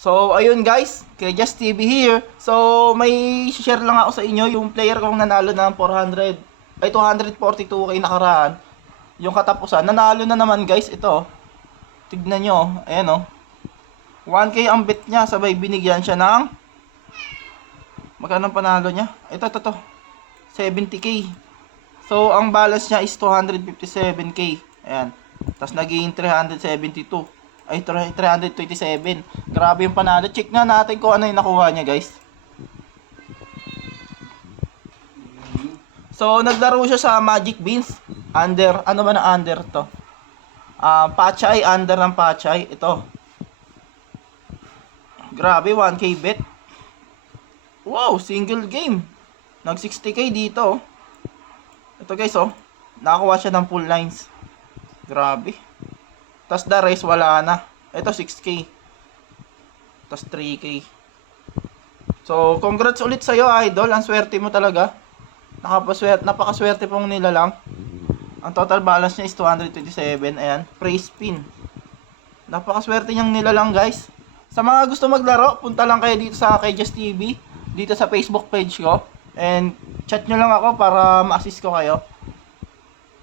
So, ayun guys, kay Just TV here. So, may share lang ako sa inyo yung player kong nanalo ng 242k nakaraan. Yung katapusan, nanalo na naman guys, ito. Tignan nyo, ayan o. 1k ang bet niya, sabay binigyan siya ng magkano ang panalo niya? Ito. 70k. So, ang balance niya is 257k. Ayan. Tapos naging 372. Ay, 327. Grabe yung panalo. Check nga natin kung ano yung nakuha niya, guys. So, naglaro siya sa Magic Beans. Under, ano ba na under to? Pachay, under ng Pachay. Ito. Grabe, 1k bet. Wow, single game. Nag 60k dito. Ito guys, oh. Nakakuha siya ng full lines. Grabe. Tapos the rest, wala na. Ito, 6k. Tapos 3k. So, congrats ulit sa'yo, idol. Ang swerte mo talaga. Napakaswerte pong nilalang. Ang total balance niya is 227. Ayan, praise spin. Napakaswerte niyang nilalang, guys. Sa mga gusto maglaro, punta lang kayo dito sa kay Just TV. Dito sa Facebook page ko. And chat nyo lang ako para ma-assist ko kayo.